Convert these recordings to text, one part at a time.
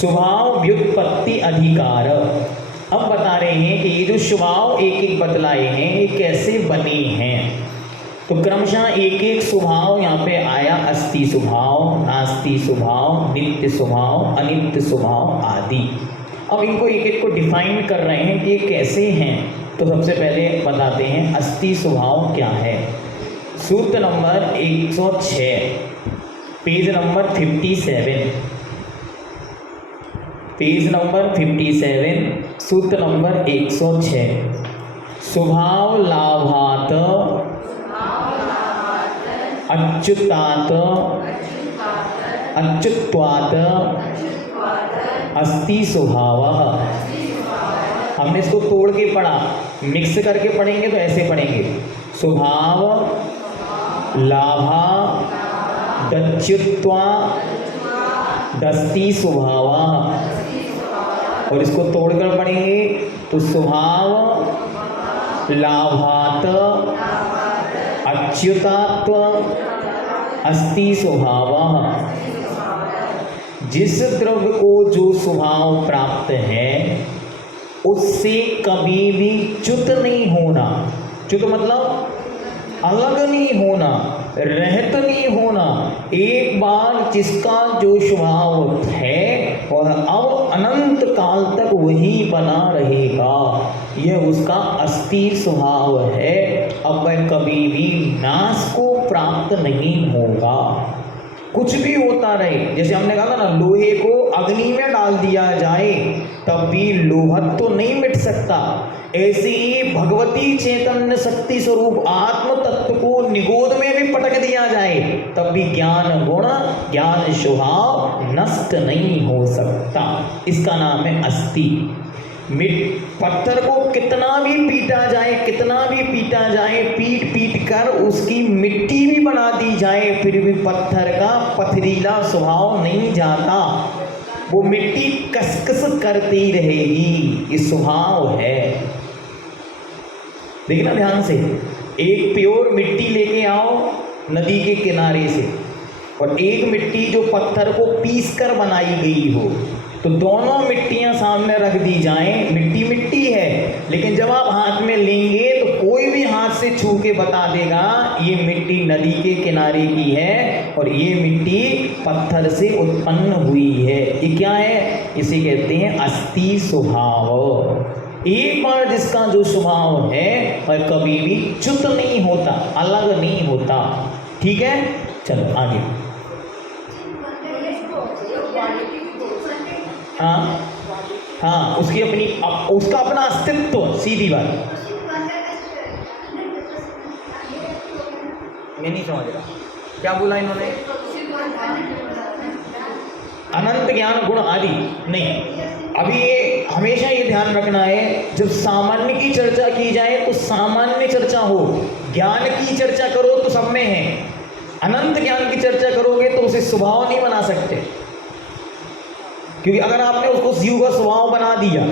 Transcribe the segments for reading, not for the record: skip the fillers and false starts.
स्वभाव व्युत्पत्ति अधिकार। अब बता रहे हैं कि ये जो स्वभाव एक एक बतलाए हैं ये कैसे बने हैं। तो क्रमशः एक एक स्वभाव यहाँ पे आया, अस्ति स्वभाव, नास्ति स्वभाव, नित्य स्वभाव, अनित्य स्वभाव आदि। अब इनको एक एक को डिफाइन कर रहे हैं कि ये कैसे हैं। तो सबसे पहले बताते हैं अस्ति स्वभाव क्या है। सूत्र number 106, page number 57, page number 57, सूत्र नंबर 106। स्वभाव लाभात अच्युतात अच्युत्वात् अस्ति स्वभावः। हमने इसको तोड़ के पढ़ा, मिक्स करके पढ़ेंगे तो ऐसे पढ़ेंगे, स्वभाव लाभा दच्युत्वा दस्ति स्वभावः। और इसको तोड़कर पढ़ेंगे तो स्वभाव लाभात अच्युतात्व अस्ति स्वभावः। जिस द्रव्य को जो स्वभाव प्राप्त है उससे कभी भी च्युत नहीं होना। च्युत मतलब अलग नहीं होना, रहत नहीं होना। एक बार जिसका जो स्वभाव है और अब अनंत काल तक वही बना रहेगा, यह उसका अस्ति स्वभाव है। अब वह कभी भी नाश को प्राप्त नहीं होगा। कुछ भी होता रहे, जैसे हमने कहा था ना, लोहे को अग्नि में डाल दिया जाए तब भी लोहत्व तो नहीं मिट सकता। ऐसे ही भगवती चैतन्य शक्ति स्वरूप आत्म तत्व को निगोद में भी पटक दिया जाए तब भी ज्ञान गुण ज्ञान स्वभाव नष्ट नहीं हो सकता। इसका नाम है अस्ति। पत्थर को कितना भी पीटा जाए, कितना भी पीटा जाए, पीट पीट कर उसकी मिट्टी भी बना दी जाए, फिर भी पत्थर का पथरीला स्वभाव नहीं जाता। वो मिट्टी कसकस करती रहेगी, ये स्वभाव है। देखना ध्यान से, एक प्योर मिट्टी लेके आओ नदी के किनारे से और एक मिट्टी जो पत्थर को पीस कर बनाई गई हो, तो दोनों मिट्टियां सामने रख दी जाएं, मिट्टी मिट्टी है, लेकिन जब आप हाथ में लेंगे तो कोई भी हाथ से छू के बता देगा ये मिट्टी नदी के किनारे की है और ये मिट्टी पत्थर से उत्पन्न हुई है। ये क्या है? इसे कहते हैं अस्ति स्वभाव। एक बार जिसका जो स्वभाव है वह कभी भी च्युत नहीं होता, अलग नहीं होता। ठीक है, चलो आगे। हाँ हाँ, उसकी अपनी उसका अपना अस्तित्व, सीधी बात। मैं नहीं समझ रहा क्या बोला इन्होंने। अनंत ज्ञान गुण आदि नहीं। अभी ये हमेशा ये ध्यान रखना है, जब सामान्य की चर्चा की जाए तो सामान्य चर्चा हो, ज्ञान की चर्चा करो तो सब में है। अनंत ज्ञान की चर्चा करोगे तो उसे स्वभाव नहीं बना सकते, क्योंकि अगर आपने उसको जीव का स्वभाव बना दिया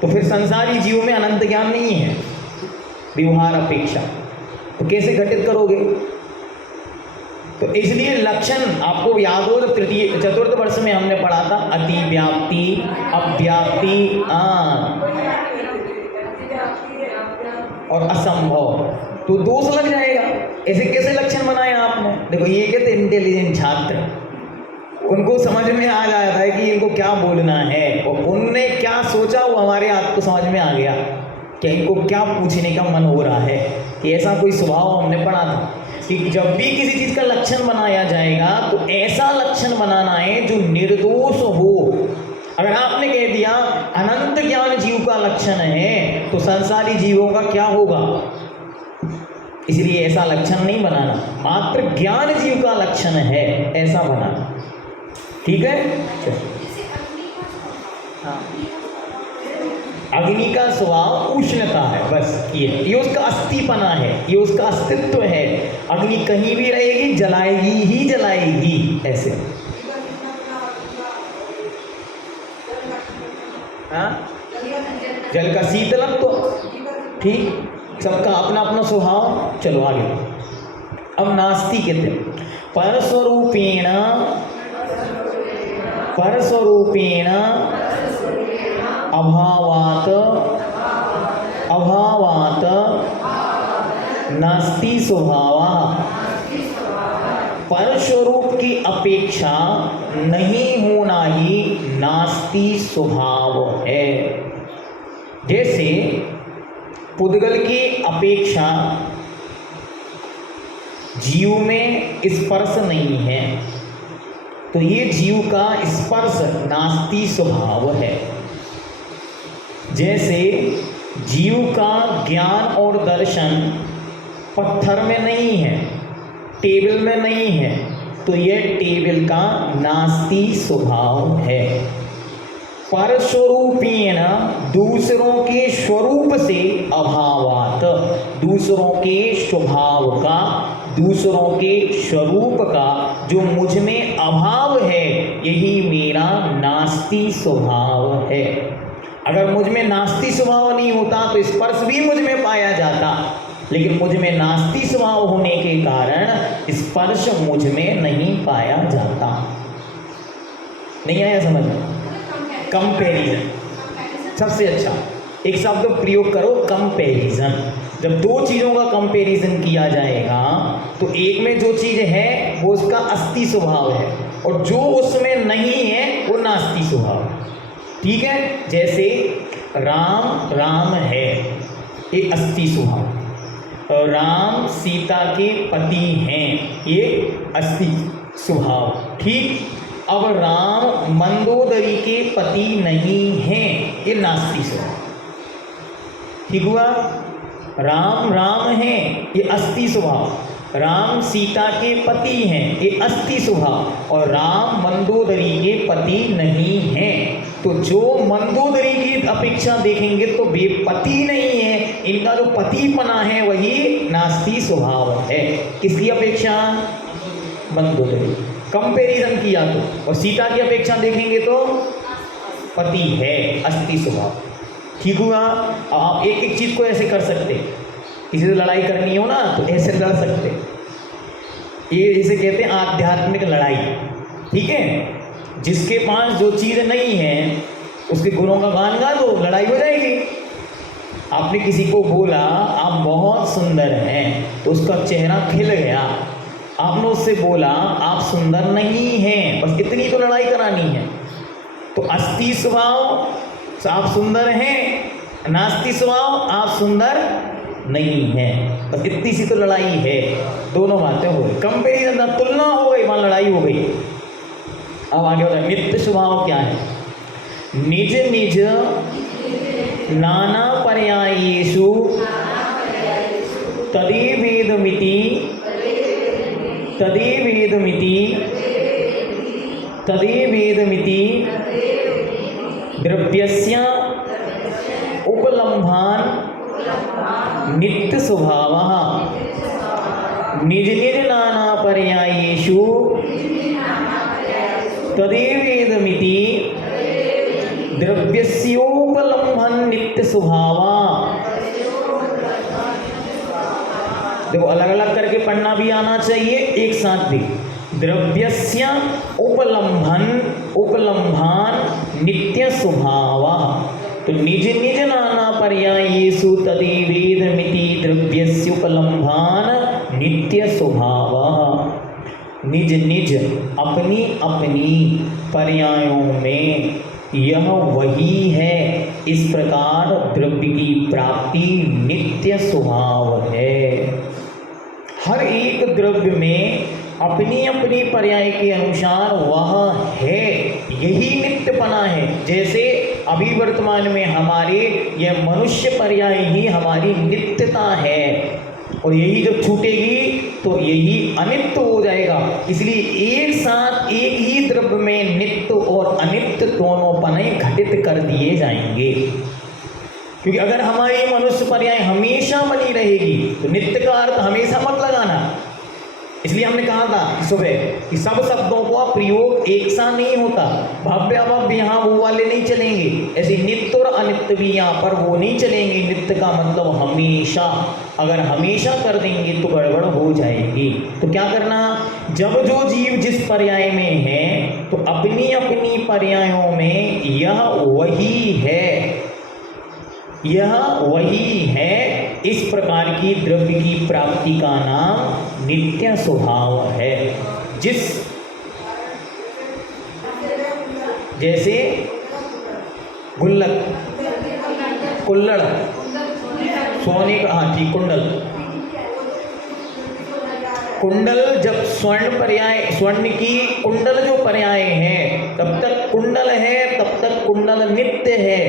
तो फिर संसारी जीव में अनंत ज्ञान नहीं है व्यवहार अपेक्षा, तो कैसे घटित करोगे। तो इसलिए लक्षण आपको याद हो, तो तृतीय चतुर्थ वर्ष में हमने पढ़ा था अतिव्याप्ति, अव्याप्ति और असंभव, तो दोष लग जाएगा। ऐसे कैसे लक्षण बनाए आपने? देखो ये कहते इंटेलिजेंट छात्र, उनको समझ में आ जाता है कि इनको क्या बोलना है और उनने क्या सोचा वो हमारे आप को समझ में आ गया कि इनको क्या पूछने का मन हो रहा है। कि ऐसा कोई स्वभाव हमने पढ़ा था कि जब भी किसी चीज़ का लक्षण बनाया जाएगा तो ऐसा लक्षण बनाना है जो निर्दोष हो। अगर आपने कह दिया अनंत ज्ञान जीव का लक्षण है तो संसारी जीवों का क्या होगा, इसलिए ऐसा लक्षण नहीं बनाना। मात्र ज्ञान जीव का लक्षण है ऐसा बनाना। ठीक है। हाँ, अग्नि का स्वभाव उष्णता है, बस ये उसका अस्तिपना है, ये उसका अस्तित्व है। अग्नि कहीं भी रहेगी, जलाएगी ही जलाएगी। ऐसे हाँ, जल का शीतलत्व तो ठीक, सबका अपना अपना स्वभाव। चलो आगे। अब नास्ति कहते हैं परस्वरूपेण परस्वरूपेण अभावात् नास्ति स्वभावः। परस्वरूप की अपेक्षा नहीं होना ही नास्ति स्वभाव है। जैसे पुद्गल की अपेक्षा जीव में स्पर्श नहीं है, तो ये जीव का स्पर्श नास्ति स्वभाव है। जैसे जीव का ज्ञान और दर्शन पत्थर में नहीं है, टेबल में नहीं है, तो यह टेबल का नास्ति स्वभाव है। परस्वरूपेण दूसरों के स्वरूप से अभावात, दूसरों के स्वभाव का, दूसरों के स्वरूप का जो मुझ में अभाव है, यही मेरा नास्ति स्वभाव है। अगर मुझ में नास्ति स्वभाव नहीं होता तो स्पर्श भी मुझ में पाया जाता, लेकिन मुझ में नास्ति स्वभाव होने के कारण स्पर्श मुझ में नहीं पाया जाता। नहीं आया समझ में? कंपैरिजन सबसे अच्छा एक शब्द प्रयोग करो, कंपैरिजन। जब दो चीज़ों का कंपैरिजन किया जाएगा तो एक में जो चीज़ है वो उसका अस्ति स्वभाव है, और जो उसमें नहीं है वो नास्ति स्वभाव। ठीक है, जैसे राम राम है, ये अस्ति स्वभाव, और राम सीता के पति हैं, ये अस्ति स्वभाव। ठीक, अब राम मंदोदरी के पति नहीं हैं, ये नास्ति स्वभाव। ठीक हुआ? राम राम हैं, ये अस्ति स्वभाव। राम सीता के पति हैं, ये अस्ति स्वभाव। और राम मंदोदरी के पति नहीं हैं, तो जो मंदोदरी की अपेक्षा देखेंगे तो वे पति नहीं है, इनका जो पतिपना है वही नास्ति स्वभाव है। किसकी अपेक्षा? मंदोदरी। कंपैरिजन किया तो, और सीता की अपेक्षा देखेंगे तो पति है, अस्ति स्वभाव। ठीक हुआ? आप एक एक चीज को ऐसे कर सकते, किसी से लड़ाई करनी हो ना तो ऐसे लड़ सकते, ये इसे कहते हैं आध्यात्मिक लड़ाई। ठीक है, जिसके पास जो चीज नहीं है उसके गुणों का गान गा दो, लड़ाई हो जाएगी। आपने किसी को बोला आप बहुत सुंदर हैं, तो उसका चेहरा खिल गया। आपने उससे बोला आप सुंदर नहीं हैं, बस इतनी तो लड़ाई करानी है। तो अस्ति स्वभाव आप सुंदर हैं, नास्ति स्वभाव आप सुंदर नहीं हैं, बस इतनी सी तो लड़ाई है। दोनों बातें हो गई, कंपेरिजन तुलना हो गई, वहाँ लड़ाई हो गई। अब आगे बताए नित्य स्वभाव क्या है? निज निज नाना पर्यायेषु तदेवेदमिति द्रव्यस्य उपलम्भान नित्य स्वभावः। निज निज नाना पर्यायेषु तदेवेदमिति द्रव्यस्योपलम्भन नित्य स्वभावः। देखो अलग अलग करके पढ़ना भी आना चाहिए, एक साथ भी। द्रव्यस्य उपलम्भान नित्य स्वभावः। तो निज निज नाना पर्यायेषु तदेवेदमिति द्रव्यस्योपलम्भान नित्य स्वभावः। निज निज अपनी अपनी पर्यायों में यह वही है, इस प्रकार द्रव्य की प्राप्ति नित्य स्वभाव है। हर एक द्रव्य में अपनी अपनी पर्याय के अनुसार वह है, यही नित्यपना है। जैसे अभी वर्तमान में हमारे यह मनुष्य पर्याय ही हमारी नित्यता है, और यही जब छूटेगी तो यही अनित्य हो जाएगा। इसलिए एक साथ एक ही द्रव्य में नित्य और अनित्य दोनों पने घटित कर दिए जाएंगे। क्योंकि अगर हमारी मनुष्य पर्याय हमेशा बनी रहेगी तो नित्य का अर्थ हमेशा मत लगाना, इसलिए हमने कहा था कि सुबह कि सब शब्दों का प्रयोग एक सा नहीं होता। भव्य अभव्य यहाँ वो वाले नहीं चलेंगे, ऐसे नित्य और अनित्य भी यहाँ पर वो नहीं चलेंगे। नित्य का मतलब हमेशा, अगर हमेशा कर देंगे तो गड़बड़ हो जाएगी। तो क्या करना, जब जो जीव जिस पर्याय में है तो अपनी अपनी पर्यायों में यह वही है, यह वही है, इस प्रकार की द्रव्य की प्राप्ति का नाम नित्य स्वभाव है। जिस जैसे गुल्लक, कुल्लड़, सोने का, हाँ ठीक, कुंडल, कुंडल जब स्वर्ण पर्याय, स्वर्ण की कुंडल जो पर्याय है तब तक कुंडल है, तब तक कुंडल नित्य है,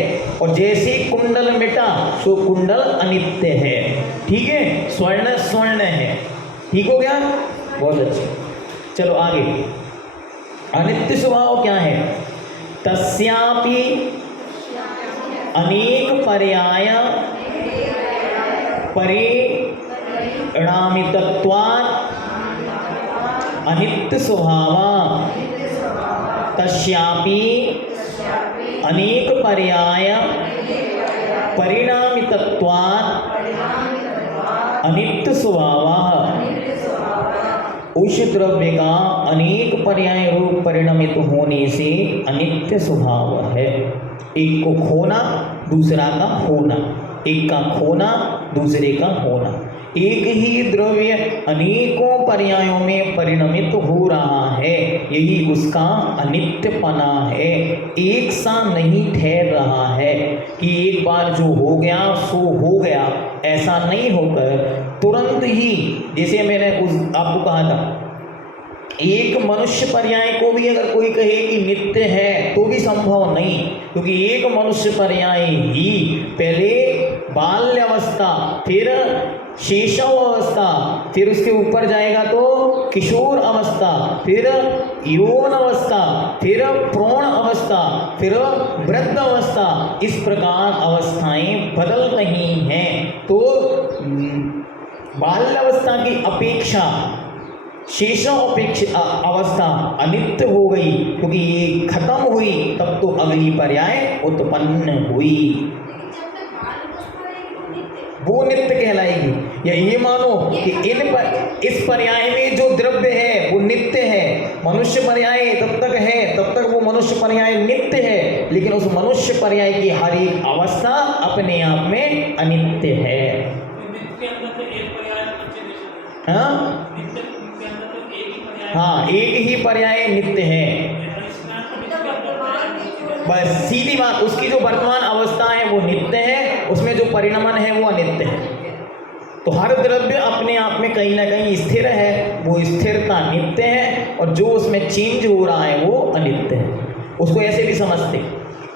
और जैसे कुंडल मिटा तो कुंडल अनित्य है। ठीक है, स्वर्ण स्वर्ण है। ठीक हो गया, बहुत अच्छा। चलो आगे, अनित्य स्वभाव क्या है? तस्यापि अनेक पर्याय परिणामितत्वात् अनित्य स्वभाव, तस्यापि अनेक पर्याय परिणामितत्वात् अनित्य स्वभाव, उस द्रव्य का अनेक पर्याय रूप परिणमित होने से अनित्य स्वभाव है। एक को खोना, दूसरा का होना, एक का खोना, दूसरे का होना। एक ही द्रव्य अनेकों पर्यायों में परिणमित हो रहा है, यही उसका अनित्यपना है। एक सा नहीं ठहर रहा है कि एक बार जो हो गया सो हो गया, ऐसा नहीं होकर तुरंत ही, जैसे मैंने आपको कहा था, एक मनुष्य पर्याय को भी अगर कोई कहे कि नित्य है तो भी संभव नहीं, क्योंकि एक मनुष्य पर्याय ही पहले बाल्य अवस्था, फिर शैशव अवस्था, फिर उसके ऊपर जाएगा तो किशोर अवस्था, फिर यौन अवस्था, फिर प्रौढ़ अवस्था, फिर वृद्ध अवस्था, इस प्रकार अवस्थाएं बदल रही हैं। तो बाल्य अवस्था की अपेक्षा शेषव अपेक्षा अवस्था अनित्य हो गई, क्योंकि ये खत्म हुई तब तो अगली पर्याय उत्पन्न हुई, वो नित्य कहलाएगी। या ये मानो कि इस पर्याय में जो द्रव्य है वो नित्य है, मनुष्य पर्याय तब तक है, तब तक वो मनुष्य पर्याय नित्य है, लेकिन उस मनुष्य पर्याय की हर एक अवस्था अपने आप में अनित्य है। हाँ, एक ही पर्याय नित्य है, बस सीधी बात। उसकी जो वर्तमान अवस्था है वो नित्य है, उसमें जो परिणमन है वो अनित्य है। तो हर द्रव्य अपने आप में कहीं ना कहीं स्थिर है, वो स्थिरता नित्य है, और जो उसमें चेंज हो रहा है वो अनित्य है। उसको ऐसे भी समझते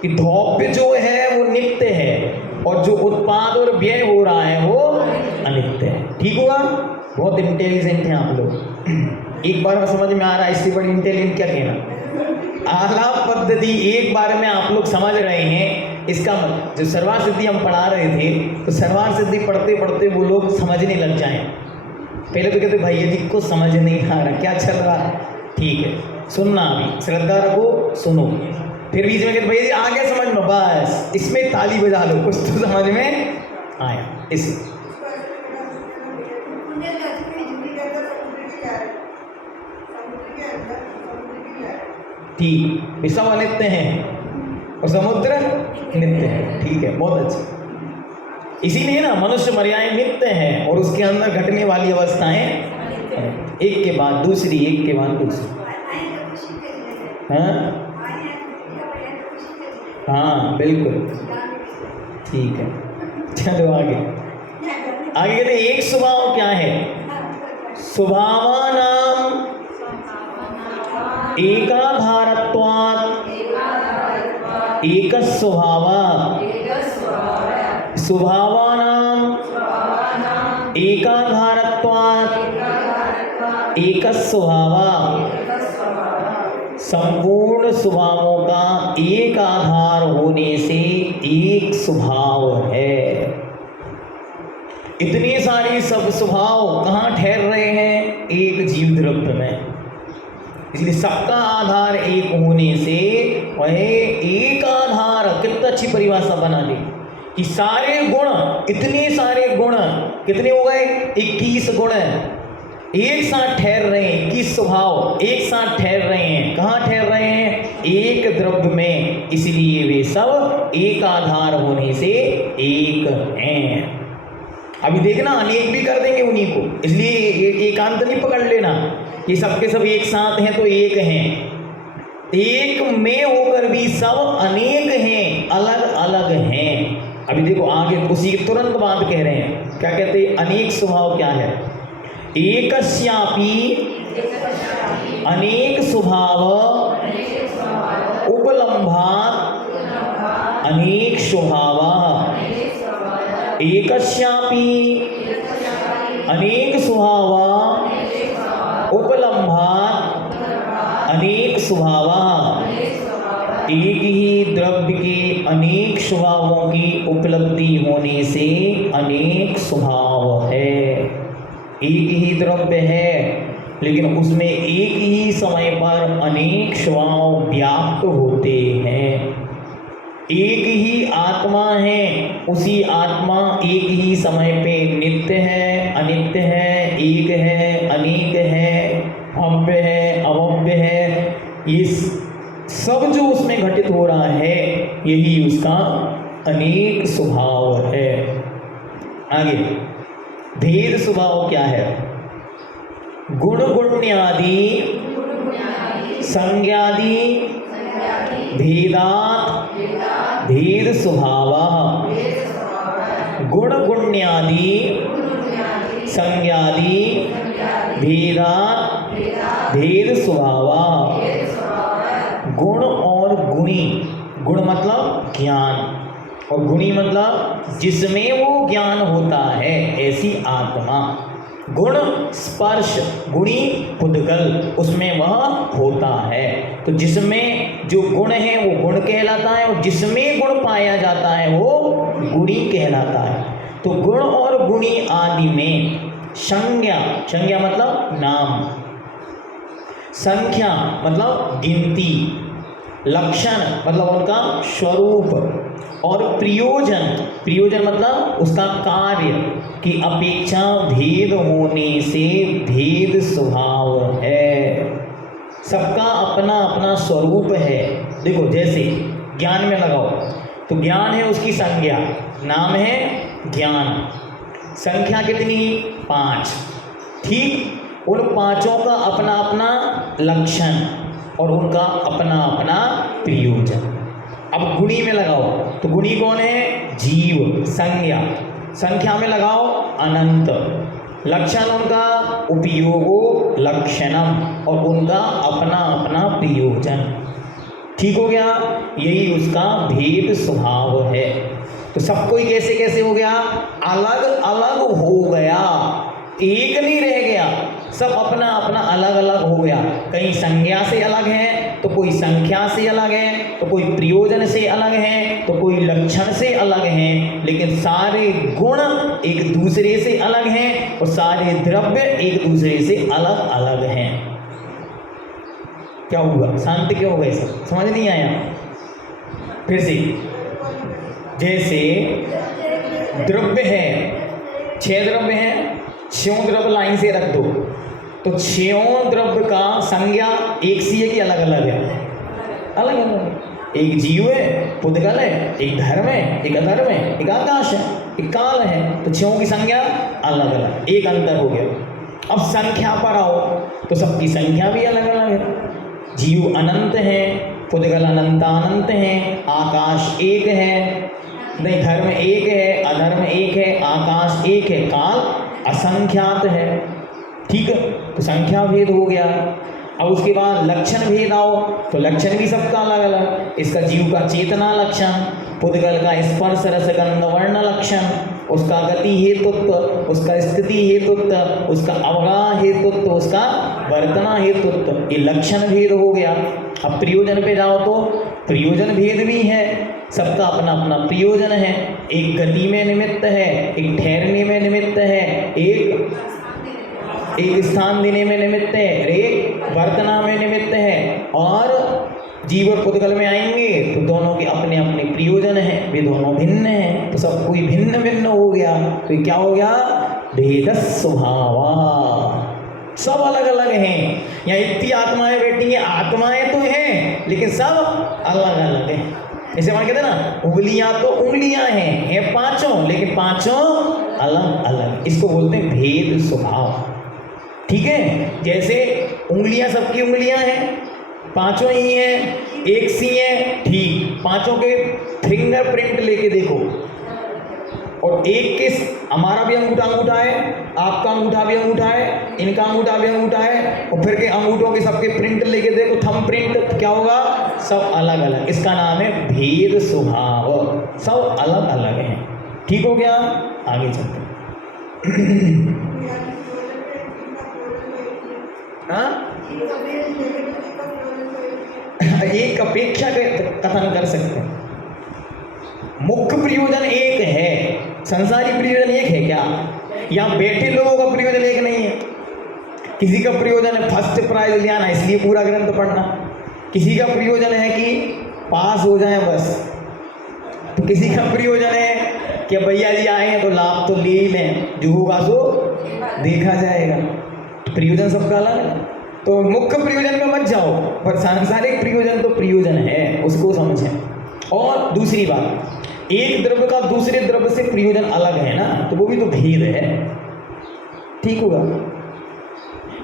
कि द्रव्य जो है वो नित्य है, और जो उत्पाद और व्यय हो रहा है वो अनित्य है। ठीक हुआ, बहुत इंटेलिजेंट हैं आप लोग। एक बार में समझ में आ रहा है, इससे बड़ी इंटेलिजेंट क्या कहना। आलाप पद्धति एक बार में आप लोग समझ रहे हैं, इसका जो सर्वार सिद्धि हम पढ़ा रहे थे, तो सर्वार सिद्धि पढ़ते पढ़ते वो लोग समझने लग जाएं। पहले तो कहते भैया जी को समझ नहीं आ रहा, क्या चल रहा है। ठीक है, सुनना, अभी श्रद्धा रखो, सुनो। फिर बीच में कहते भैया जी आ गया समझ में, बस इसमें ताली बजा लो, कुछ तो समझ में आया। इसे ठीक, विषम अनित्य हैं और समुद्र नित्य है। ठीक है, बहुत अच्छा। इसीलिए ना मनुष्य पर्याय नित्य है, और उसके अंदर घटने वाली अवस्थाएं एक के बाद दूसरी, एक के बाद दूसरी। हाँ बिल्कुल, ठीक है। चलो आगे कहते एक स्वभाव क्या है? स्वभावानाम एकाधारत्वात् एक स्वभाव, स्वभावानाम एकाधारत्वात् एक स्वभाव, संपूर्ण स्वभावों का एक आधार होने से एक स्वभाव है। इतने सारे सब स्वभाव कहाँ ठहर रहे हैं? एक जीव द्रव्य में। इसलिए सबका आधार एक होने से वह एक आधार, कितना अच्छी परिभाषा बना दी कि सारे गुण, इतने सारे गुण कितने हो गए, 21 गुण एक साथ ठहर रहे हैं, 21 स्वभाव एक साथ ठहर रहे हैं। कहाँ ठहर रहे हैं? एक द्रव्य में। इसलिए वे सब एक आधार होने से एक हैं। अभी देखना अनेक भी कर देंगे उन्हीं को, इसलिए एकांत नहीं पकड़ लेना कि सबके सब एक साथ हैं तो एक हैं। एक में होकर भी सब अनेक हैं, अलग अलग हैं। अभी देखो आगे उसी के तुरंत बाद कह रहे हैं, क्या कहते हैं? अनेक स्वभाव क्या है? एकस्यापि अनेक स्वभाव उपलम्भात् अनेक स्वभाव। एकस्यापि अनेक स्वभाव उपलम्भात् अनेक स्वभाव। एक ही द्रव्य के अनेक स्वभावों की उपलब्धि होने से अनेक स्वभाव है। एक ही द्रव्य है लेकिन उसमें एक ही समय पर अनेक स्वभाव व्याप्त होते हैं। एक ही आत्मा है, उसी आत्मा एक ही समय पे नित्य है, अनित्य है, एक है, अनेक है, भव्य है, अभव्य है। ये सब जो उसमें घटित हो रहा है यही उसका अनेक स्वभाव है। आगे भेद स्वभाव क्या है? गुण गुण्यादि संज्ञादि भेदात् भेद स्वभाव। गुण गुण्यादि संज्ञादि भेदात् भेद स्वभाव। गुण और गुणी, गुण मतलब ज्ञान और गुणी मतलब जिसमें वो ज्ञान होता है, ऐसी आत्मा। गुण स्पर्श, गुणी पुद्गल, उसमें वह होता है। तो जिसमें जो गुण है वो गुण कहलाता है और जिसमें गुण पाया जाता है वो गुणी कहलाता है। तो गुण और गुणी आदि में संज्ञा, संज्ञा मतलब नाम, संख्या मतलब गिनती, लक्षण मतलब उनका स्वरूप, और प्रयोजन, प्रयोजन मतलब उसका कार्य की अपेक्षा भेद होने से भेद स्वभाव है। सबका अपना अपना स्वरूप है। देखो जैसे ज्ञान में लगाओ तो ज्ञान है उसकी संज्ञा, नाम है ज्ञान, संख्या कितनी? 5। ठीक, उन पांचों का अपना अपना लक्षण और उनका अपना अपना प्रयोजन। अब गुणी में लगाओ तो गुणी कौन है? जीव, संज्ञा। संख्या में लगाओ अनंत, लक्षण उनका उपयोगो लक्षणम और उनका अपना अपना प्रयोजन। ठीक हो गया? यही उसका भेद स्वभाव है। तो सब कोई कैसे कैसे हो गया? अलग अलग हो गया, एक नहीं रह गया, सब अपना अपना अलग अलग हो गया। कहीं संज्ञा से अलग है तो कोई संख्या से अलग है, तो कोई प्रयोजन से अलग है, तो कोई लक्षण से अलग है, लेकिन सारे गुण एक दूसरे से अलग हैं और सारे द्रव्य एक दूसरे से अलग अलग हैं। क्या हुआ? शांति क्यों हो गए? सब समझ नहीं आया? फिर से, जैसे द्रव्य है, 6 द्रव्य हैं, 6 द्रव्य लाइन से रख दो तो 6 द्रव्य का संज्ञा एक सी है कि अलग अलग है? अलग अलग। एक जीव है, पुद्गल है, एक धर्म है, एक अधर्म है, एक आकाश है, एक काल है। तो 6 की संज्ञा अलग अलग, एक अंतर हो गया। अब संख्या पर आओ तो सबकी संख्या भी अलग अलग है। जीव अनंत है, पुद्गल अनंतानंत है, आकाश एक है, नहीं धर्म एक है, अधर्म एक है, आकाश एक है, काल असंख्यात है। ठीक है, तो संख्या भेद हो गया। अब उसके बाद लक्षण भेद आओ तो लक्षण भी सबका अलग अलग। इसका जीव का चेतना लक्षण, पुद्गल का स्पर्श रस गंध वर्ण लक्षण, उसका गति हेतुत्व, उसका स्थिति हेतुत्व, उसका अवगाह हेतुत्व, उसका वर्तना हेतुत्व, ये लक्षण भेद हो गया। अब प्रयोजन पे जाओ तो प्रयोजन भेद भी है, सबका अपना अपना प्रयोजन है। एक गति में निमित्त है, एक ठहरने में निमित्त है, एक एक स्थान देने में निमित्त है, एक वर्तना में निमित्त है, और जीव और पुद्गल में आएंगे तो दोनों के अपने अपने प्रयोजन हैं, वे दोनों भिन्न हैं, तो सब कोई भिन्न भिन्न हो गया, तो ये क्या हो गया? भेद स्वभावा, सब अलग अलग हैं। यहाँ इतनी आत्माएं बैठी हैं, आत्माएं तो हैं लेकिन सब अलग अलग हैं। जैसे मान कहते हैं ना, उंगलियां तो उंगलियां हैं पांचों, लेकिन पांचों अलग अलग, इसको बोलते हैं भेद स्वभाव। ठीक है, जैसे उंगलियां सबकी उंगलियां हैं, पांचों ही हैं, एक सी हैं, ठीक, पांचों के फिंगरप्रिंट लेके देखो, और एक के हमारा भी अंगूठा है, आपका अंगूठा भी अंगूठा है, इनका अंगूठा भी अंगूठा है, और फिर के अंगूठों के सबके प्रिंट लेके देखो, थंब प्रिंट, तो क्या होगा? सब अलग अलग। इसका नाम है भेद स्वभाव, सब अलग अलग हैं। ठीक हो गया? आगे चलते हाँ, एक अपेक्षा के कथन कर सकते हैं। मुख्य प्रयोजन एक है, संसारी प्रयोजन एक है क्या? यहाँ बैठे लोगों का प्रयोजन एक नहीं है। किसी का प्रयोजन है फर्स्ट प्राइज ले आना, इसलिए पूरा ग्रंथ पढ़ना। किसी का प्रयोजन है कि पास हो जाए बस, तो किसी का प्रयोजन है कि भैया जी आए हैं तो लाभ तो ले ही लें, जो होगा सो देखा जाएगा। प्रयोजन सबका अलग है, तो मुख्य प्रयोजन में मत जाओ, पर सांसारिक प्रयोजन तो प्रयोजन है, उसको समझें। और दूसरी बात, एक द्रव्य का दूसरे द्रव्य से प्रयोजन अलग है ना, तो वो भी तो भेद है। ठीक होगा?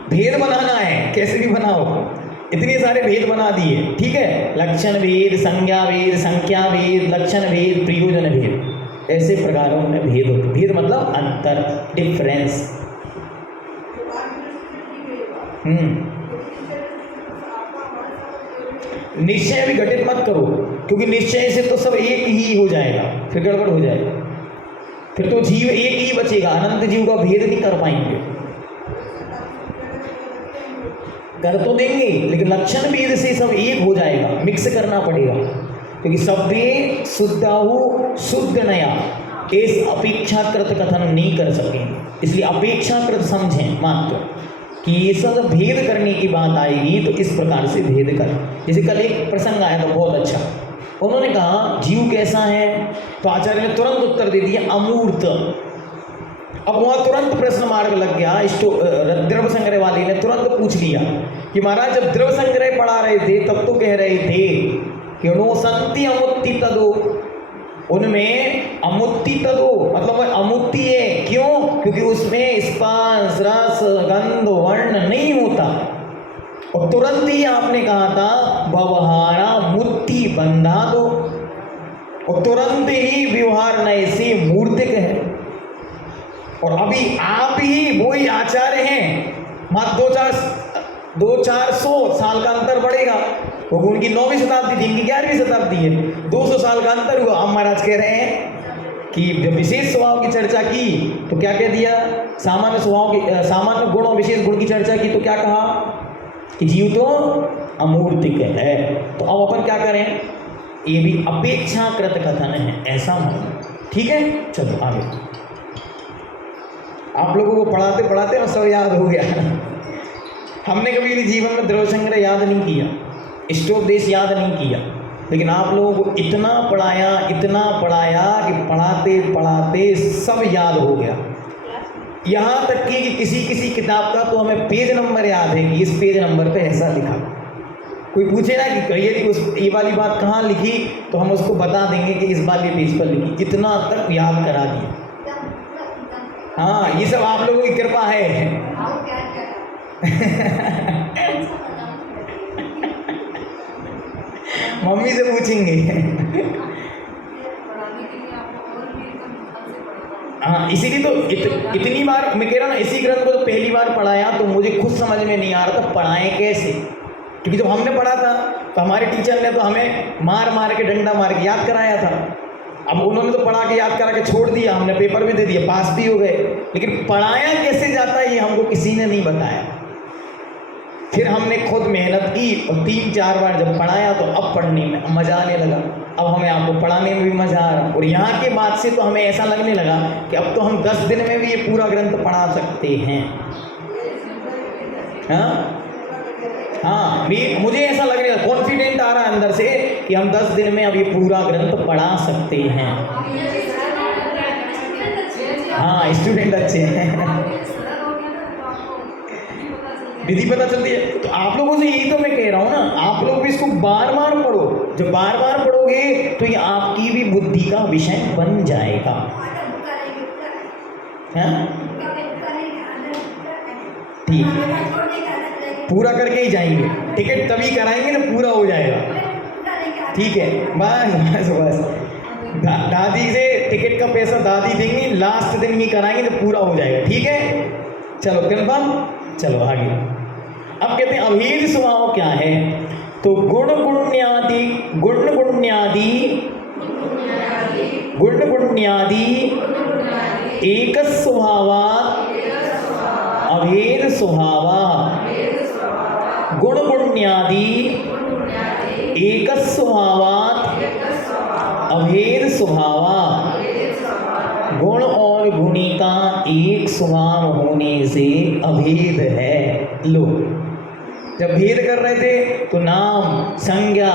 भेद बनाना है, कैसे भी बनाओ, इतने सारे भेद बना दिए। ठीक है, लक्षण भेद, संज्ञा भेद, संख्या भेद, लक्षण भेद, प्रयोजन भेद, ऐसे प्रकारों में भेद होते। भेद मतलब अंतर, डिफरेंस। निश्चय भी घटित मत करो, क्योंकि निश्चय से तो सब एक ही हो जाएगा, फिर गड़बड़ हो जाएगा, फिर तो जीव एक ही बचेगा, अनंत जीव का भेद नहीं कर पाएंगे। कर तो देंगे, लेकिन लक्षण भेद से सब एक हो जाएगा, मिक्स करना पड़ेगा, क्योंकि सभ्य शुद्धाहु शुद्ध नया, इस अपेक्षाकृत कथन नहीं कर सकेंगे, इसलिए अपेक्षाकृत समझें मात्र कि ये सब भेद करने की बात आएगी तो इस प्रकार से भेद कर। जैसे कल एक प्रसंग आया था बहुत अच्छा, उन्होंने कहा जीव कैसा है, तो आचार्य ने तुरंत उत्तर दे दिया अमूर्त। अब वहाँ तुरंत प्रश्न मार्ग लग गया, द्रव्य संग्रह वाले ने तुरंत पूछ लिया कि महाराज जब द्रव्य संग्रह पढ़ा रहे थे तब तो कह रहे थे कि नो संति अमुत्ति तदो, उनमें अमुत्ति तदो मतलब अमुत्ति है, क्यों? क्योंकि उसमें स्पर्श रस गंध वर्ण नहीं होता। और तुरंत ही आपने कहा था व्यवहारा मुत्ति बंधा दो, और तुरंत ही व्यवहार नए से मूर्तिक है। और अभी आप ही वही आचार्य हैं, मात्र 200-400 साल का अंतर बढ़ेगा, वो उनकी 9वीं शताब्दी थी, इनकी 11वीं शताब्दी है, 200 साल का अंतर हुआ। हम महाराज कह रहे हैं कि जब विशेष स्वभाव की चर्चा की तो क्या कह दिया, सामान्य स्वभाव की, सामान्य गुण और विशेष गुण की चर्चा की तो क्या कहा कि जीव तो अमूर्तिक है। तो अब अपन क्या करें, ये भी अपेक्षाकृत कथन है, ऐसा मानो। ठीक है, चलो आगे। आप लोगों को पढ़ाते पढ़ाते और सब याद हो गया। हमने कभी भी जीवन में द्रव्य संग्रह याद नहीं किया, इष्टोपदेश याद नहीं किया, लेकिन आप लोगों को इतना पढ़ाया कि पढ़ाते पढ़ाते सब याद हो गया। यहाँ तक कि किसी किताब का तो हमें पेज नंबर याद है कि इस पेज नंबर पे ऐसा लिखा। कोई पूछे ना कि ये वाली बात कहाँ लिखी, तो हम उसको बता देंगे कि इस वाले पेज पर लिखी, इतना तक याद करा दिया। हाँ, ये सब आप लोगों की कृपा है। मम्मी से पूछेंगे। हाँ, इसीलिए तो इतनी बार मैं कह रहा ना, इसी ग्रंथ को तो पहली बार पढ़ाया तो मुझे खुद समझ में नहीं आ रहा था पढ़ाएं कैसे, क्योंकि जब हमने पढ़ा था तो हमारे टीचर ने तो हमें मार के डंडा मार के याद कराया था। अब उन्होंने तो पढ़ा के याद करा के छोड़ दिया, हमने पेपर भी दे दिया, पास भी हो गए, लेकिन पढ़ाया कैसे जाता है ये हमको किसी ने नहीं बताया। फिर हमने खुद मेहनत की और 3-4 बार जब पढ़ाया तो अब पढ़ने में मज़ा आने लगा, अब हमें आपको पढ़ाने में भी मज़ा आ रहा। और यहाँ के बाद से तो हमें ऐसा लगने लगा कि अब तो हम 10 दिन में भी ये पूरा ग्रंथ पढ़ा सकते हैं। हाँ हाँ, मुझे ऐसा लग रहा है, कॉन्फिडेंट आ रहा है अंदर से कि हम 10 दिन में अब ये पूरा ग्रंथ पढ़ा सकते हैं। हाँ, स्टूडेंट अच्छे हैं, विधि पता चलती है। तो आप लोगों से यही तो मैं कह रहा हूँ ना, आप लोग भी इसको बार बार पढ़ो। जब बार बार पढ़ोगे तो ये आपकी भी बुद्धि का विषय बन जाएगा। ठीक, पूरा करके ही जाएंगे, टिकट तभी कराएंगे ना पूरा हो जाएगा। ठीक है, बस बस बस दादी से टिकट का पैसा दादी देंगी, लास्ट दिन ही कराएंगे तो पूरा हो जाएगा। ठीक है, चलो कन्फर्म। चलो आगे। अब कहते हैं अभेद स्वभाव क्या है? तो गुण गुण्यादि एक स्वभावात् अभेद स्वभावा, गुण गुण्यादि एक स्वभावात् अभेद स्वभावा, गुण और गुणी का एक स्वभाव होने से अभेद है। लो, जब भेद कर रहे थे तो नाम, संख्या,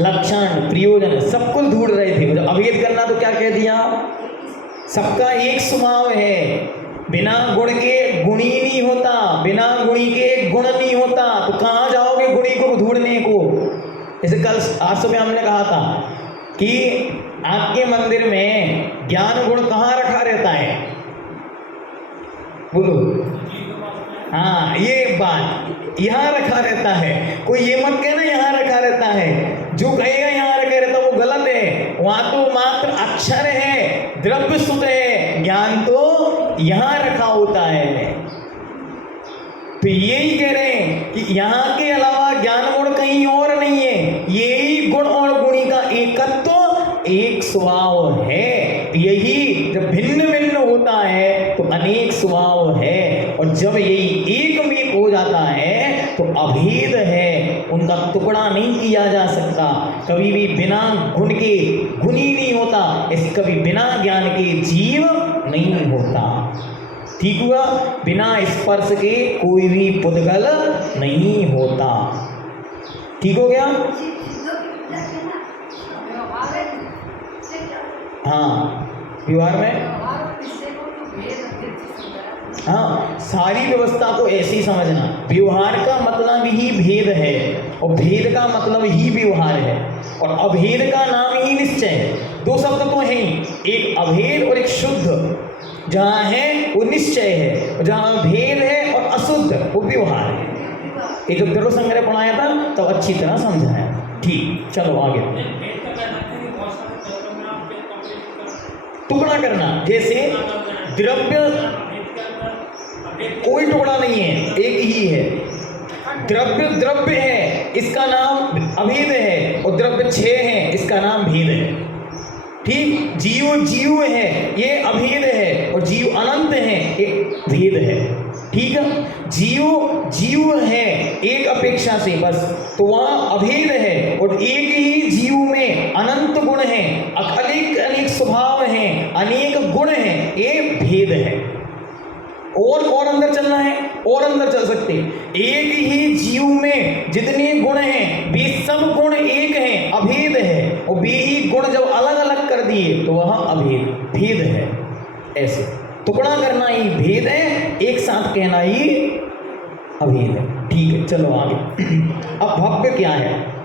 लक्षण, प्रयोजन सब कुछ ढूंढ रहे थे। जब अभेद करना तो क्या कह दिया? सबका एक स्वभाव है, बिना गुण के गुणी नहीं होता, बिना गुणी के गुण नहीं होता। तो कहाँ जाओगे गुणी को ढूंढने को? जैसे कल आज सुबह हमने कहा था कि आपके मंदिर में ज्ञान गुण कहाँ रखा रहता है? बोलो। हाँ, ये बात यहाँ रखा रहता है। कोई ये मत कहना यहाँ रखा रहता है। जो कहेगा यहाँ रखा रहता वो गलत है। वहाँ तो मात्र अक्षर है, द्रव्य सुध है, ज्ञान तो यहाँ रखा होता है। तो यही कह रहे हैं कि यहाँ के अलावा ज्ञान गुण कहीं और नहीं है। यही गुण और गुणी का एकत्व एक स्वभाव है। यही जब भिन्न भिन्न होता है तो अनेक स्वभाव है, और जब यही एक में हो जाता है तो अभेद है। उनका टुकड़ा नहीं किया जा सकता। कभी भी बिना गुण के गुणी नहीं होता, इस कभी बिना ज्ञान के जीव नहीं होता। ठीक हुआ? बिना स्पर्श के कोई भी पुद्गल नहीं होता। ठीक हो गया? हाँ, व्यवहार में हाँ, सारी व्यवस्था को ऐसे ही समझना। व्यवहार का मतलब ही भेद है, और भेद का मतलब ही व्यवहार है, और अभेद का नाम ही निश्चय है। दो शब्द तो हैं, एक अभेद और एक शुद्ध। जहाँ है वो निश्चय है, और जहाँ भेद है और अशुद्ध वो व्यवहार है। एक जब दर्व संग्रह पढ़ाया था तब तो अच्छी तरह समझाया। ठीक, चलो आगे। टुकड़ा करना, जैसे द्रव्य कोई टुकड़ा नहीं है, एक ही है। द्रव्य है, इसका नाम अभेद है, और द्रव्य 6 है, इसका नाम भेद है। ठीक, जीव है, ये अभेद है, और जीव अनंत है, ये भेद है। ठीक है, जीव है एक अपेक्षा से बस, तो वह अभेद है। और एक ही जीव में अनंत गुण है, अनेक स्वभाव हैं, अनेक गुण हैं, ये भेद है। और अंदर चलना है, और अंदर चल सकते। एक ही जीव में जितने गुण हैं वे सब गुण एक हैं, अभेद है। और वे ही गुण जब अलग अलग कर दिए तो वह भेद है। ऐसे टुकड़ा करना ही भेद है, एक साथ कहना ही अभेद है। ठीक है, चलो आगे। अब भव्य क्या है?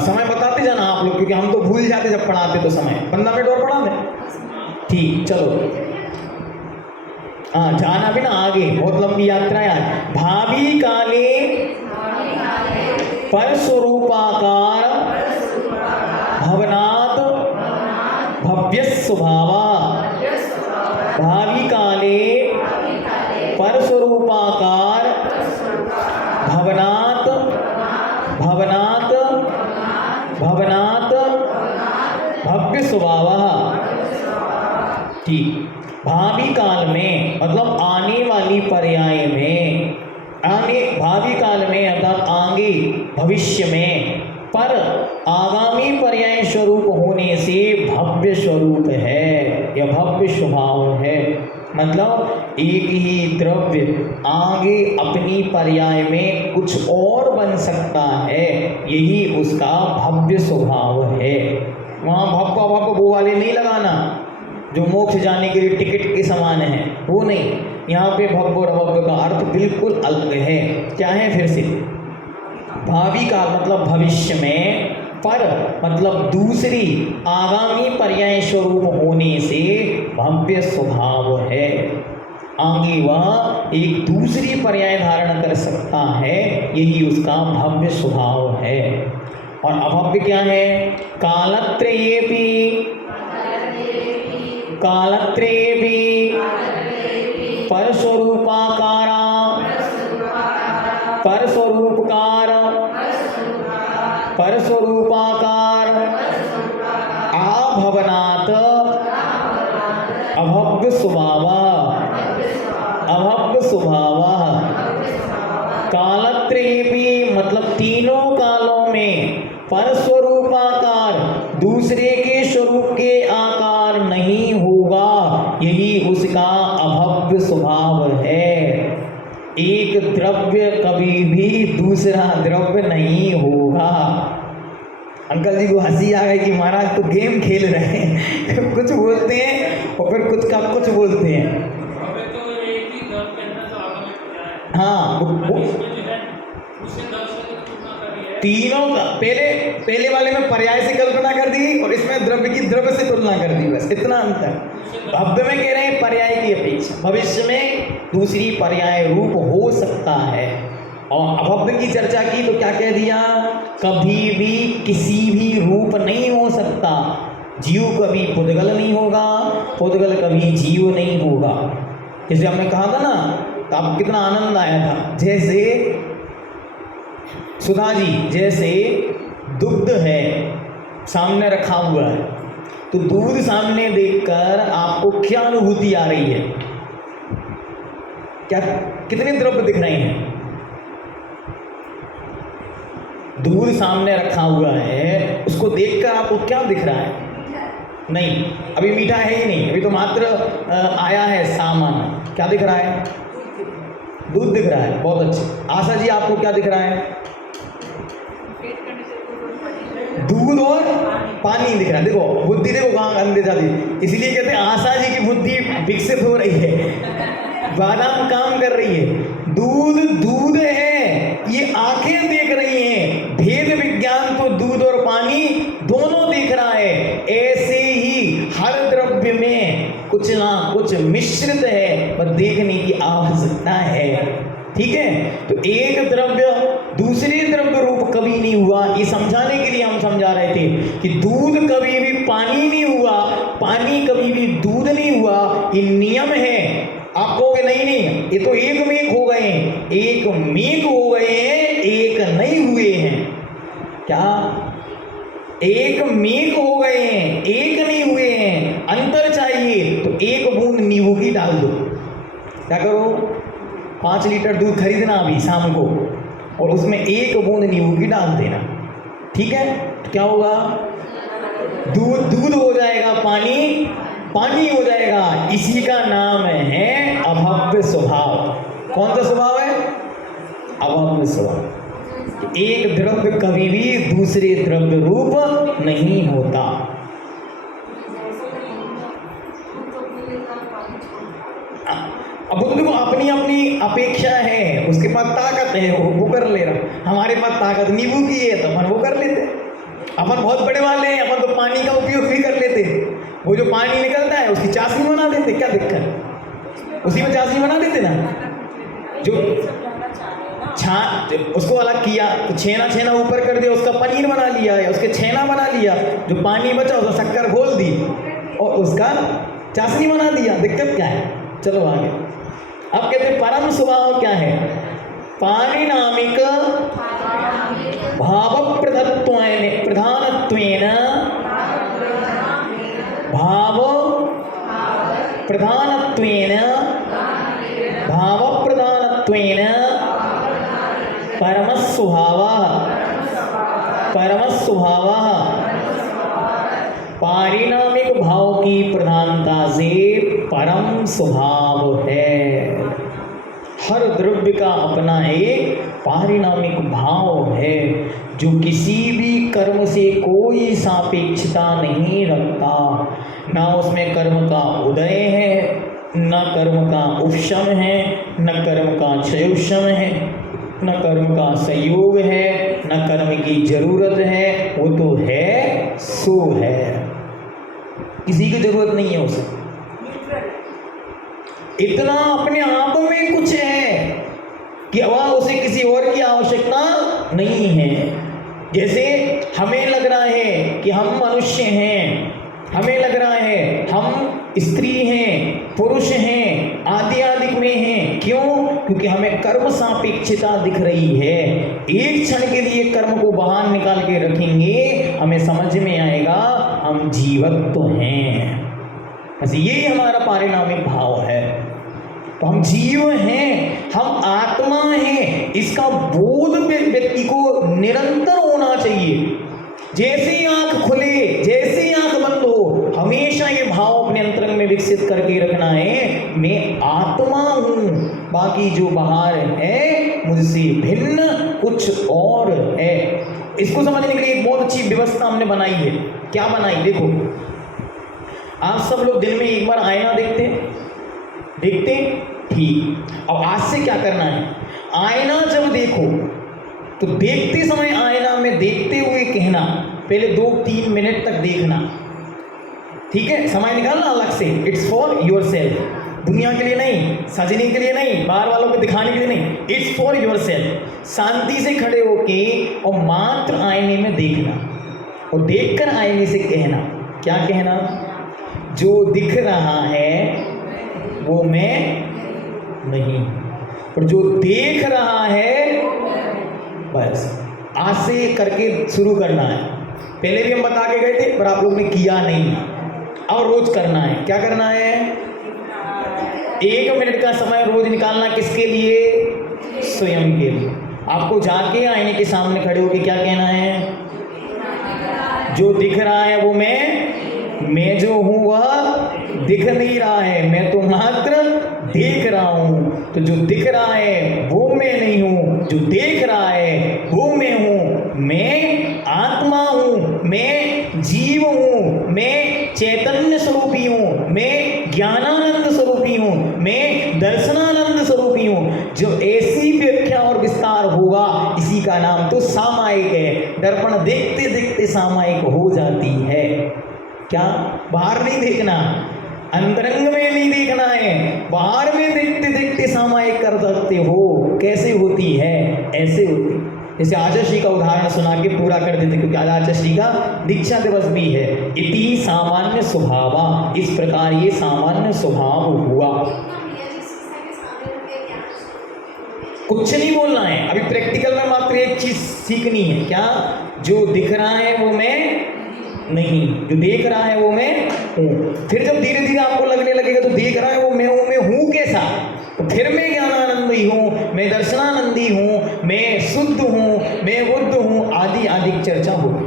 समय बताते जाना आप लोग, क्योंकि हम तो भूल जाते जब पढ़ाते तो समय। 15 मिनट और पढ़ा दें? ठीक, चलो। जाना भी ना आगे, बहुत लंबी यात्रा है। भावी काले परस्वरूपाकार भवनात् भव्य स्वभावा। भावी काले परस्वरूपाकार भवनात् भव्य स्वभावा। ठीक, भावी काल में मतलब आने वाली पर्याय में, भावी काल में अर्थात आगे भविष्य में, पर आगामी पर्याय स्वरूप होने से भव्य स्वरूप है या भव्य स्वभाव है। मतलब एक ही द्रव्य आगे अपनी पर्याय में कुछ और बन सकता है, यही उसका भव्य स्वभाव है। वहाँ भव्य भव्य वो वाले नहीं लगाना जो मोक्ष जाने के लिए टिकट के समान है, वो नहीं। यहाँ पे भव्य और अभव्य का अर्थ बिल्कुल अलग है। क्या है फिर से? भावी काल मतलब भविष्य में, पर मतलब दूसरी आगामी पर्याय स्वरूप होने से भव्य स्वभाव है। आगे वह एक दूसरी पर्याय धारण कर सकता है, यही उसका भव्य स्वभाव है। और अभव्य क्या है? कालत्रयेपि परस्वरूपाकारा परस्वरूपकार परस्वरूपाकार आभवनात् अभव्य स्वभाव कालत्रयेपि मतलब तीनों कालों में परस्वरूपाकार दूसरे के स्वरूप के आकार नहीं होगा, यही उसका अभव्य स्वभाव है। एक द्रव्य कभी भी दूसरा द्रव्य नहीं होगा। अंकल जी को हंसी आ गई कि महाराज तो गेम खेल रहे हैं कुछ बोलते हैं और फिर कुछ का कुछ बोलते हैं। हाँ तीनों का पहले वाले में पर्याय से कल्पना कर दी और इसमें द्रव्य की द्रव्य से तुलना कर दी, बस इतना अंतर। भव्य में कह रहे हैं पर्याय की अपेक्षा, भविष्य में दूसरी पर्याय रूप हो सकता है। और अभव्य की चर्चा की तो क्या कह दिया? कभी भी किसी भी रूप नहीं हो सकता। जीव कभी पुद्गल नहीं होगा, पुद्गल कभी जीव नहीं होगा। जैसे हमने कहा था ना, तो आपको कितना आनंद आया था। जैसे सुधा जी, जैसे दुग्ध है सामने रखा हुआ है, तो दूध सामने देखकर आपको क्या अनुभूति आ रही है? क्या कितने द्रव्य दिख रहे हैं? दूध सामने रखा हुआ है, उसको देखकर आपको क्या दिख रहा है? नहीं, अभी मीठा है ही नहीं, अभी तो मात्र आया है सामान। क्या दिख रहा है? दूध दिख रहा है। बहुत अच्छे। आशा जी आपको क्या दिख रहा है? दूध और पानी दिख रहा है। देखो बुद्धि देखो कहाँ अंधे जाती, इसलिए कहते हैं आशा जी की बुद्धि विकसित हो रही है, बादाम काम कर रही है। दूध दूध है, ये आंखें देख रही हैं। भेद विज्ञान तो दूध और पानी दोनों देख रहा है। ऐसे ही हर द्रव्य में कुछ ना कुछ मिश्रित है, पर देखने की आवश्यकता है। ठीक है, तो एक द्रव्य दूसरे द्रव्य रूप कभी नहीं हुआ। ये समझाने के लिए हम समझा रहे थे कि दूध कभी भी पानी नहीं हुआ, पानी कभी भी दूध नहीं हुआ। ये नियम है। आप कहोगे नहीं नहीं, ये तो एक मेघ हो गए हैं, एक मेघ हो गए हैं, एक नहीं हुए हैं। क्या? एक मेघ हो गए हैं, एक नहीं हुए हैं। अंतर चाहिए तो एक बूंद नींबू की डाल दो। क्या करो? 5 लीटर दूध खरीदना अभी शाम को, और उसमें एक बूंद नींबू की डाल देना। ठीक है, तो क्या होगा? दूध दूध हो जाएगा, पानी पानी हो जाएगा। इसी का नाम है अभव्य स्वभाव। कौन सा स्वभाव है? अभव्य स्वभाव। एक द्रव्य कभी भी दूसरे द्रव्य रूप नहीं होता। अब बुद्ध को अपनी अपनी अपेक्षा है, उसके पास ताकत है, वो कर ले रहा। हमारे पास ताकत नींबू की है तो अपन वो कर लेते। अपन बहुत बड़े वाले हैं, अपन तो पानी का उपयोग भी कर लेते। वो जो पानी निकलता है उसकी चाशनी बना देते। क्या दिक्कत? उसी में चाशनी बना देते ना। जो उसको अलग किया तो छेना छेना ऊपर कर दिया, उसका पनीर बना लिया, या उसके छेना बना लिया। जो पानी बचा उसका शक्कर घोल दी और उसका चाशनी बना दिया। दिक्कत क्या है? चलो आगे। अब कहते हैं परम स्वभाव क्या है? पारिणामिक भाव प्रधानत्वेन भाव प्रधानत्वेन पारिणामिक भाव की प्रधानता से परम स्वभाव है। हर द्रव्य का अपना एक पारिणामिक भाव है जो किसी भी कर्म से कोई सापेक्षता नहीं रखता। ना उसमें कर्म का उदय है, न कर्म का उपशम है, न कर्म का क्षयोपशम है, न कर्म का संयोग है, न कर्म की जरूरत है। वो तो है सो है, किसी की जरूरत नहीं है उसे। इतना अपने आप में कुछ है कि वह उसे किसी और की आवश्यकता नहीं है। जैसे हमें लग रहा है कि हम मनुष्य हैं, हमें लग रहा है हम स्त्री हैं, पुरुष हैं, आदि आदि में हैं। क्यों? क्योंकि हमें कर्म सापेक्षता दिख रही है। एक क्षण के लिए कर्म को बाहर निकाल के रखेंगे, हमें समझ में आएगा हम जीवत तो हैं। बस यही हमारा पारिणामिक भाव है। तो हम जीव हैं, हम आत्मा हैं, इसका बोध व्यक्ति को निरंतर होना चाहिए। जैसे ही आंख खुले, जैसे ही आंख बंद हो, हमेशा ये भाव अपने अंतरंग में विकसित करके रखना है, मैं आत्मा हूं, बाकी जो बाहर है मुझसे भिन्न कुछ और है। इसको समझने के लिए एक बहुत अच्छी व्यवस्था हमने बनाई है। क्या बनाई? देखो, आप सब लोग दिन में एक बार आईना देखते ठीक। अब आज से क्या करना है, आईना जब देखो तो देखते समय आईना में देखते हुए कहना, पहले 2-3 मिनट तक देखना, ठीक है? समय निकालना अलग से, इट्स फॉर योर सेल्फ, दुनिया के लिए नहीं, सजने के लिए नहीं, बाहर वालों को दिखाने के लिए नहीं, इट्स फॉर योर सेल्फ। शांति से खड़े होके और मात्र आईने में देखना, और देखकर आईने से कहना, क्या कहना? जो दिख रहा है वो मैं नहीं, और जो देख रहा है, बस आज से करके शुरू करना है। पहले भी हम बता के गए थे पर आप लोग ने किया नहीं, और रोज करना है। क्या करना है? 1 मिनट का समय रोज निकालना, किसके लिए? स्वयं के लिए। आपको जाके आईने के सामने खड़े होके क्या कहना है? जो दिख रहा है वो मैं जो हूं वह दिख नहीं रहा है, मैं तो मात्र देख रहा हूं। तो जो दिख रहा है वो मैं नहीं हूं, जो देख रहा है वो मैं हूं। मैं आत्मा हूं, मैं जीव हूं, मैं चैतन्य स्वरूपी हूं, मैं ज्ञानानंद स्वरूपी हूं, मैं दर्शनानंद स्वरूपी हूं। जो ऐसी व्याख्या और विस्तार होगा, इसी का नाम तो सामायिक है। दर्पण देखते देखते सामायिक हो जाती है। क्या? बाहर नहीं देखना, अंतरंग में नहीं देखना है, बाहर में देखते देखते सामायिक कर सकते हो। कैसे होती है? ऐसे होती। जैसे आचार्य का उदाहरण सुना के पूरा कर देते, क्योंकि आज आचार्य का दीक्षा दिवस भी है। इति सामान्य स्वभाव, इस प्रकार ये सामान्य स्वभाव हुआ। कुछ नहीं बोलना है, अभी प्रैक्टिकल में मात्र एक चीज सीखनी है। क्या? जो दिख रहा है वो मैं नहीं, जो देख रहा है वो मैं हूँ। फिर जब धीरे धीरे आपको लगने लगेगा तो देख रहा है वो मैं हूँ कैसा? तो फिर मैं ज्ञानानंदी हूँ, मैं दर्शनानंदी हूँ, मैं शुद्ध हूँ, मैं बुद्ध हूँ, आदि आदि चर्चा होगी।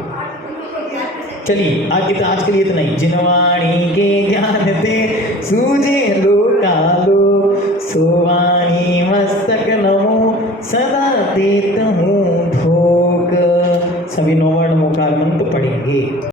चलिए आज के लिए इतना ही। जिनवाणी के ज्ञान ते सूझे लोकालो, सोवाणी मस्तक नमो सदा देत हूँ भोग। सभी 9 वर्ण मोकार मंत्र पढ़ेंगे।